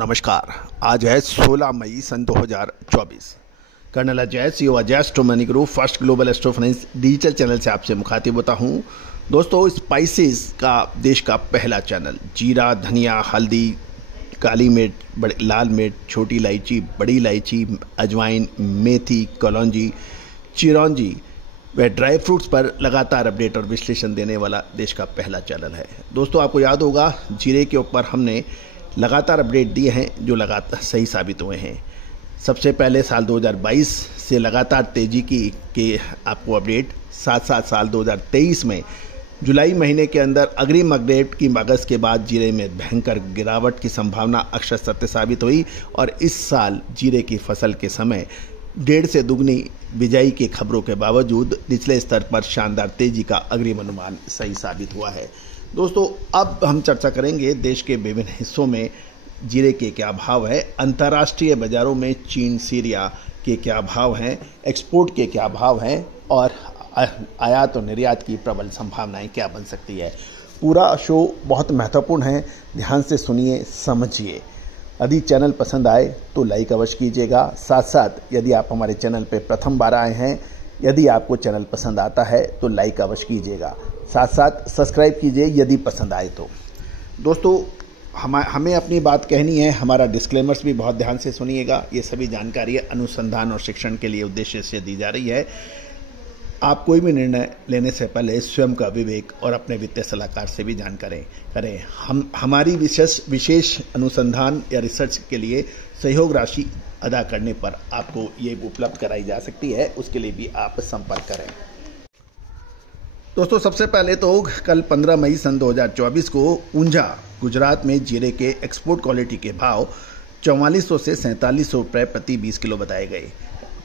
नमस्कार। आज है 16 मई सन 2024। Colonel Ajay CEO Ajay astro money group first global astro finance digital channel से आपसे मुखातिब होता हूँ। दोस्तों, स्पाइसेस का देश का पहला चैनल, जीरा, धनिया, हल्दी, काली मिर्च, लाल मिर्च, छोटी इलायची, बड़ी इलायची, अजवाइन, मेथी, कलौंजी, चिरौंजी व ड्राई फ्रूट्स पर लगातार अपडेट और विश्लेषण देने वाला देश का पहला चैनल है। दोस्तों, आपको याद होगा जीरे के ऊपर हमने लगातार अपडेट दिए हैं जो लगातार सही साबित हुए हैं। सबसे पहले साल 2022 से लगातार तेजी के आपको अपडेट, साथ साथ साल 2023 में जुलाई महीने के अंदर अग्रिम अपडेट की मगज के बाद जीरे में भयंकर गिरावट की संभावना अक्षर सत्य साबित हुई और इस साल जीरे की फसल के समय 1.5 से दुगनी बिजाई की खबरों के बावजूद निचले स्तर पर शानदार तेजी का अग्रिम अनुमान सही साबित हुआ है। दोस्तों, अब हम चर्चा करेंगे देश के विभिन्न हिस्सों में जीरे के क्या भाव है, अंतर्राष्ट्रीय बाजारों में चीन, सीरिया के क्या भाव हैं, एक्सपोर्ट के क्या भाव हैं और आयात और निर्यात की प्रबल संभावनाएं क्या बन सकती है। पूरा शो बहुत महत्वपूर्ण है, ध्यान से सुनिए, समझिए। यदि चैनल पसंद आए तो लाइक अवश्य कीजिएगा। साथ साथ यदि आप हमारे चैनल पर प्रथम बार आए हैं, यदि आपको चैनल पसंद आता है तो लाइक अवश्य कीजिएगा। साथ साथ सब्सक्राइब कीजिए यदि पसंद आए तो। दोस्तों, हमें अपनी बात कहनी है, हमारा डिस्क्लेमर्स भी बहुत ध्यान से सुनिएगा। ये सभी जानकारी अनुसंधान और शिक्षण के लिए उद्देश्य से दी जा रही है। आप कोई भी निर्णय लेने से पहले स्वयं का विवेक और अपने वित्तीय सलाहकार से भी जानकारी करें। हमारी विशेष अनुसंधान या रिसर्च के लिए सहयोग राशि अदा करने पर आपको ये उपलब्ध कराई जा सकती है, उसके लिए भी आप संपर्क करें। दोस्तों, सबसे पहले तो कल 15 मई सन 2024 को ऊंझा गुजरात में जीरे के एक्सपोर्ट क्वालिटी के भाव 4400 से 4700 रुपये प्रति 20 किलो बताए गए।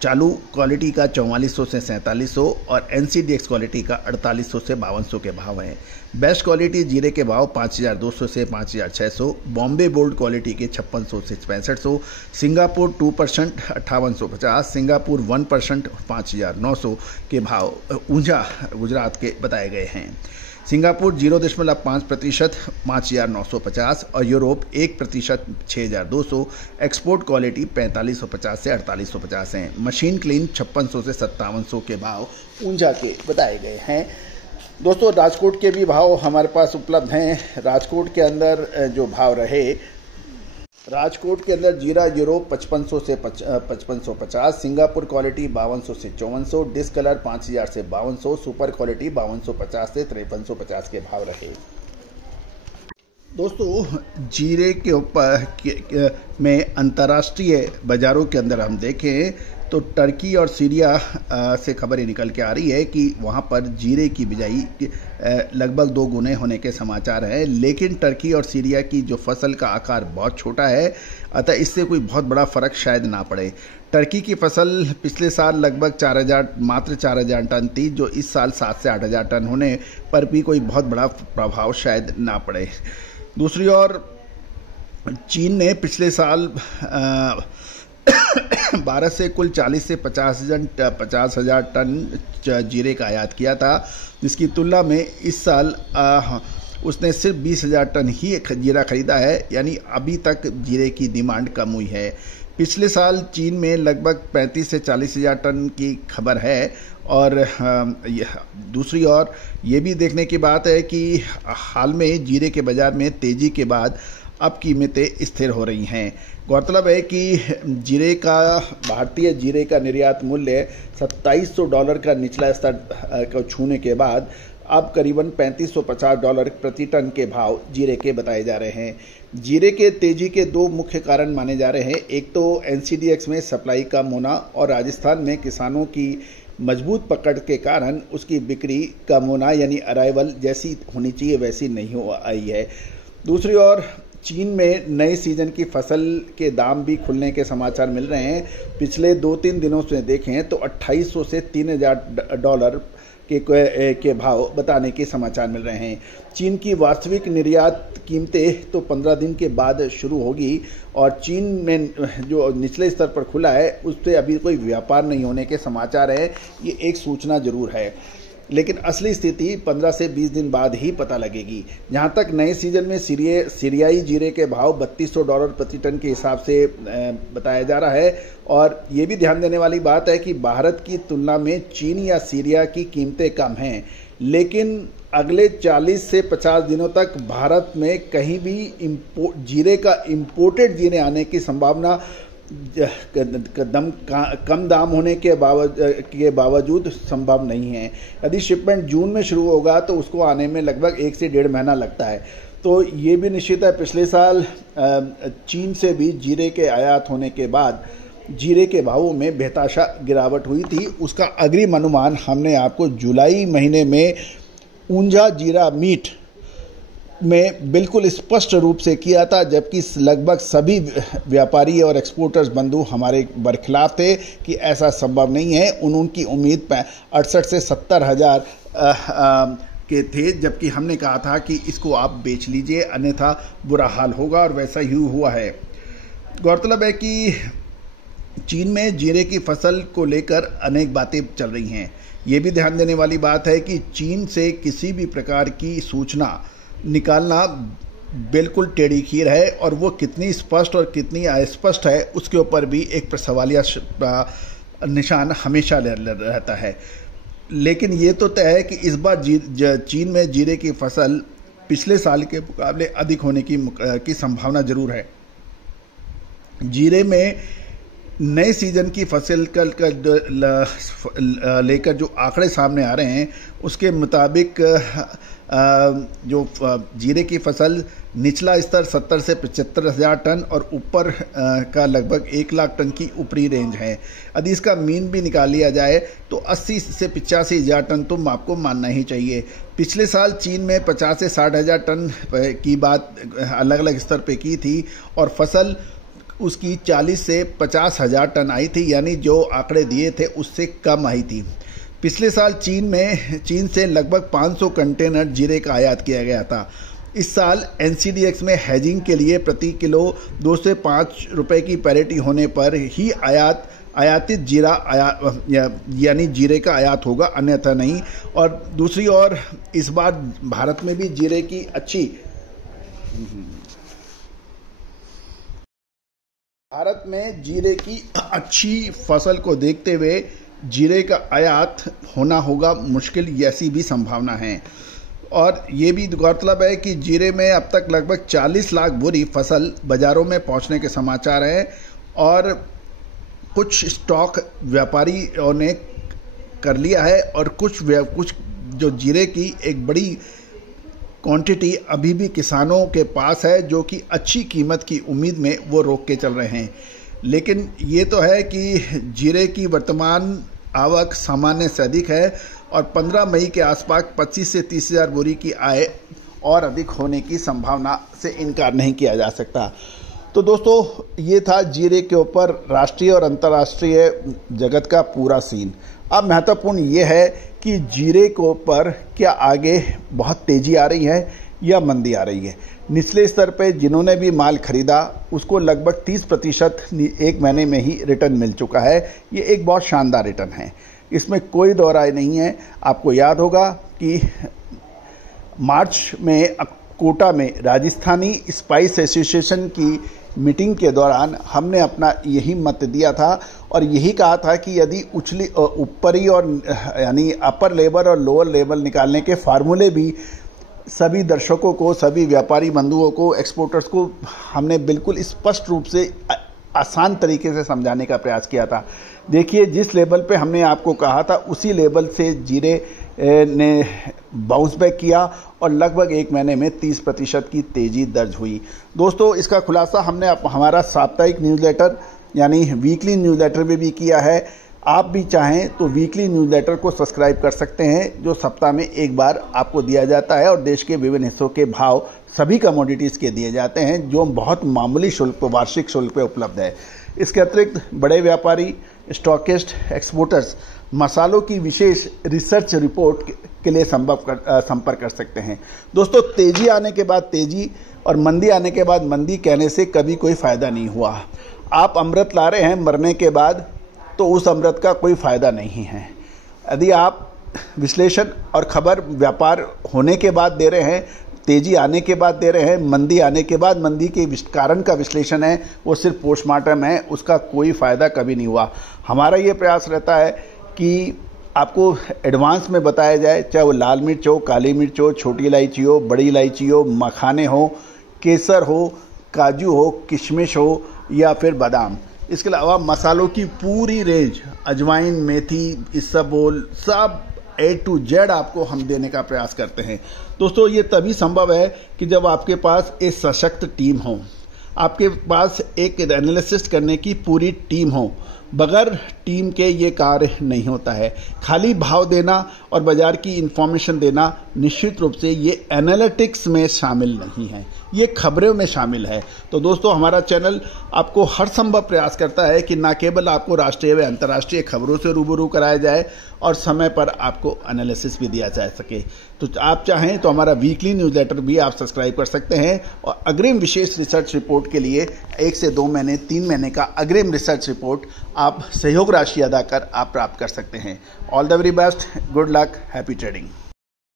चालू क्वालिटी का 4400 से 4700 और NCDX क्वालिटी का 4800 से 5200 के भाव हैं। बेस्ट क्वालिटी जीरे के भाव 5200 से 5600, बॉम्बे बोल्ड क्वालिटी के 5600 से 6500, सिंगापुर 2% 5850, सिंगापुर 1% 5900 के भाव ऊंझा गुजरात के बताए गए हैं। सिंगापुर 0.5% 5950 और यूरोप 1% 6200। एक्सपोर्ट क्वालिटी 4550 से 4850 हैं। मशीन क्लीन 5600 से 5700 के भाव ऊंझा के बताए गए हैं। दोस्तों, राजकोट के भी भाव हमारे पास उपलब्ध हैं। राजकोट के अंदर जो भाव रहे, राजकोट के अंदर जीरा यूरोप 5500 से 5550, सिंगापुर क्वालिटी 5200 से 5400, डिस्क कलर 5000 से 5200, सुपर क्वालिटी 5250 से 5350 के भाव रहे। दोस्तों, जीरे के ऊपर में अंतर्राष्ट्रीय बाजारों के अंदर हम देखें तो टर्की और सीरिया से खबरें निकल के आ रही है कि वहाँ पर जीरे की बिजाई लगभग 2 गुने होने के समाचार हैं, लेकिन टर्की और सीरिया की जो फसल का आकार बहुत छोटा है, अतः इससे कोई बहुत बड़ा फर्क शायद ना पड़े। टर्की की फसल पिछले साल लगभग 4000 टन थी, जो इस साल 7 से 8000 टन होने पर भी कोई बहुत बड़ा प्रभाव शायद ना पड़े। दूसरी ओर चीन ने पिछले साल 12 से कुल 40 से 50,000 टन जीरे का आयात किया था, जिसकी तुलना में इस साल उसने सिर्फ 20,000 टन ही जीरा खरीदा है, यानी अभी तक जीरे की डिमांड कम हुई है। पिछले साल चीन में लगभग 35 से 40,000 टन की खबर है। और दूसरी ओर ये भी देखने की बात है कि हाल में जीरे के बाज़ार में तेज़ी के बाद अब कीमतें स्थिर हो रही हैं। गौरतलब है कि भारतीय जीरे का निर्यात मूल्य $2700 का निचला स्तर को छूने के बाद अब करीबन $3550 प्रति टन के भाव जीरे के बताए जा रहे हैं। जीरे के तेजी के 2 मुख्य कारण माने जा रहे हैं। एक तो NCDX में सप्लाई कम होना और राजस्थान में किसानों की मजबूत पकड़ के कारण उसकी बिक्री कम होना, यानी अराइवल जैसी होनी चाहिए वैसी नहीं हो आई है। दूसरी ओर चीन में नए सीजन की फसल के दाम भी खुलने के समाचार मिल रहे हैं। पिछले 2-3 दिनों से देखें तो $2800 से $3000 के भाव बताने के समाचार मिल रहे हैं। चीन की वास्तविक निर्यात कीमतें तो 15 दिन के बाद शुरू होगी और चीन में जो निचले स्तर पर खुला है उससे अभी कोई व्यापार नहीं होने के समाचार है। ये एक सूचना जरूर है। लेकिन असली स्थिति 15 से 20 दिन बाद ही पता लगेगी। जहां तक नए सीजन में सीरियाई जीरे के भाव $3200 प्रति टन के हिसाब से बताया जा रहा है। और ये भी ध्यान देने वाली बात है कि भारत की तुलना में चीन या सीरिया की कीमतें कम हैं, लेकिन अगले 40 से 50 दिनों तक भारत में कहीं भी जीरे का इम्पोर्टेड जीरे आने की संभावना कम दाम होने के बावजूद संभव नहीं है। यदि शिपमेंट जून में शुरू होगा तो उसको आने में लगभग 1 से 1.5 महीना लगता है। तो ये भी निश्चित है, पिछले साल चीन से भी जीरे के आयात होने के बाद जीरे के भावों में बेताशा गिरावट हुई थी। उसका अग्रिम अनुमान हमने आपको जुलाई महीने में ऊंझा जीरा मीट में बिल्कुल स्पष्ट रूप से किया था, जबकि लगभग सभी व्यापारी और एक्सपोर्टर्स बंधु हमारे बरखिलाफ थे कि ऐसा संभव नहीं है। उनकी उम्मीद 68 से 70 हज़ार के थे, जबकि हमने कहा था कि इसको आप बेच लीजिए अन्यथा बुरा हाल होगा, और वैसा ही हुआ है। गौरतलब है कि चीन में जीरे की फसल को लेकर अनेक बातें चल रही हैं। ये भी ध्यान देने वाली बात है कि चीन से किसी भी प्रकार की सूचना निकालना बिल्कुल टेढ़ी खीर है, और वो कितनी स्पष्ट और कितनी अस्पष्ट है उसके ऊपर भी एक सवालिया निशान हमेशा रहता है। लेकिन ये तो तय है कि इस बार चीन में जीरे की फसल पिछले साल के मुकाबले अधिक होने की संभावना जरूर है। जीरे में नए सीजन की फसल लेकर जो आंकड़े सामने आ रहे हैं उसके मुताबिक जो जीरे की फसल निचला स्तर 70 से 75 हज़ार टन और ऊपर का लगभग 1 लाख टन की ऊपरी रेंज है। यदि इसका मीन भी निकाल लिया जाए तो 80 से 85 हज़ार टन तो आपको मानना ही चाहिए। पिछले साल चीन में 50 से 60 हज़ार टन की बात अलग अलग स्तर पे की थी, और फसल उसकी 40 से 50 हज़ार टन आई थी, यानी जो आंकड़े दिए थे उससे कम आई थी। पिछले साल चीन से लगभग 500 कंटेनर जीरे का आयात किया गया था। इस साल NCDX में हेजिंग के लिए प्रति किलो 2 से 5 रुपए की पैरिटी होने पर ही आयातित जीरा यानी जीरे का आयात होगा, अन्यथा नहीं। और दूसरी ओर इस बार भारत में भी जीरे की अच्छी फसल को देखते हुए जीरे का आयात होना होगा मुश्किल, ऐसी भी संभावना है। और ये भी गौरतलब है कि जीरे में अब तक लगभग 40 लाख बोरी फसल बाज़ारों में पहुंचने के समाचार हैं, और कुछ स्टॉक व्यापारियों ने कर लिया है, और कुछ जो जीरे की एक बड़ी क्वांटिटी अभी भी किसानों के पास है, जो कि अच्छी कीमत की उम्मीद में वो रोक के चल रहे हैं। लेकिन ये तो है कि जीरे की वर्तमान आवक सामान्य से अधिक है, और 15 मई के आसपास 25 से 30 हज़ार बोरी की आय और अधिक होने की संभावना से इनकार नहीं किया जा सकता। तो दोस्तों, ये था जीरे के ऊपर राष्ट्रीय और अंतर्राष्ट्रीय जगत का पूरा सीन। अब महत्वपूर्ण ये है कि जीरे के ऊपर क्या आगे बहुत तेज़ी आ रही है या मंदी आ रही है। निचले स्तर पे जिन्होंने भी माल खरीदा उसको लगभग 30% एक महीने में ही रिटर्न मिल चुका है। ये एक बहुत शानदार रिटर्न है, इसमें कोई दो राय नहीं है। आपको याद होगा कि मार्च में कोटा में राजस्थानी स्पाइस एसोसिएशन की मीटिंग के दौरान हमने अपना यही मत दिया था, और यही कहा था कि यदि ऊपरी और यानी अपर लेवल और लोअर लेवल निकालने के फार्मूले भी सभी दर्शकों को, सभी व्यापारी बंधुओं को, एक्सपोर्टर्स को हमने बिल्कुल स्पष्ट रूप से आसान तरीके से समझाने का प्रयास किया था। देखिए, जिस लेवल पे हमने आपको कहा था उसी लेवल से जीरे ने बाउंस बैक किया, और लगभग एक महीने में 30% की तेज़ी दर्ज हुई। दोस्तों, इसका खुलासा हमने हमारा साप्ताहिक न्यूज़लेटर यानी वीकली न्यूज़लेटर में भी किया है। आप भी चाहें तो वीकली न्यूज़लेटर को सब्सक्राइब कर सकते हैं, जो सप्ताह में एक बार आपको दिया जाता है, और देश के विभिन्न हिस्सों के भाव सभी कमोडिटीज़ के दिए जाते हैं, जो बहुत मामूली शुल्क पर, वार्षिक शुल्क पर उपलब्ध है। इसके अतिरिक्त बड़े व्यापारी, स्टॉकिस्ट, एक्सपोर्टर्स मसालों की विशेष रिसर्च रिपोर्ट के लिए संपर्क कर सकते हैं। दोस्तों, तेज़ी आने के बाद तेज़ी और मंदी आने के बाद मंदी कहने से कभी कोई फ़ायदा नहीं हुआ। आप अमृत ला रहे हैं मरने के बाद, तो उस अमृत का कोई फ़ायदा नहीं है। यदि आप विश्लेषण और खबर व्यापार होने के बाद दे रहे हैं, तेजी आने के बाद दे रहे हैं, मंदी आने के बाद मंदी के कारण का विश्लेषण है, वो सिर्फ पोस्टमार्टम है, उसका कोई फ़ायदा कभी नहीं हुआ। हमारा ये प्रयास रहता है कि आपको एडवांस में बताया जाए, चाहे वो लाल मिर्च हो, काली मिर्च हो, छोटी इलायची हो, बड़ी इलायची हो, मखाने हो, केसर हो, काजू हो, किशमिश हो या फिर बादाम। इसके अलावा मसालों की पूरी रेंज, अजवाइन, मेथी, इसबगोल, सब A to Z आपको हम देने का प्रयास करते हैं। दोस्तों ये तभी संभव है कि जब आपके पास एक सशक्त टीम हो, आपके पास एक एनालिसिस करने की पूरी टीम हो। बगैर टीम के ये कार्य नहीं होता है। खाली भाव देना और बाजार की इंफॉर्मेशन देना निश्चित रूप से ये एनालिटिक्स में शामिल नहीं है, ये खबरों में शामिल है। तो दोस्तों हमारा चैनल आपको हर संभव प्रयास करता है कि न केवल आपको राष्ट्रीय व अंतर्राष्ट्रीय खबरों से रूबरू कराया जाए और समय पर आपको एनालिसिस भी दिया जा सके। तो आप चाहें तो हमारा वीकली न्यूज़लेटर भी आप सब्सक्राइब कर सकते हैं और अग्रिम विशेष रिसर्च रिपोर्ट के लिए 1 से 2 महीने 3 महीने का अग्रिम रिसर्च रिपोर्ट आप सहयोग राशि अदा कर आप प्राप्त कर सकते हैं। All the very best, good luck, happy trading.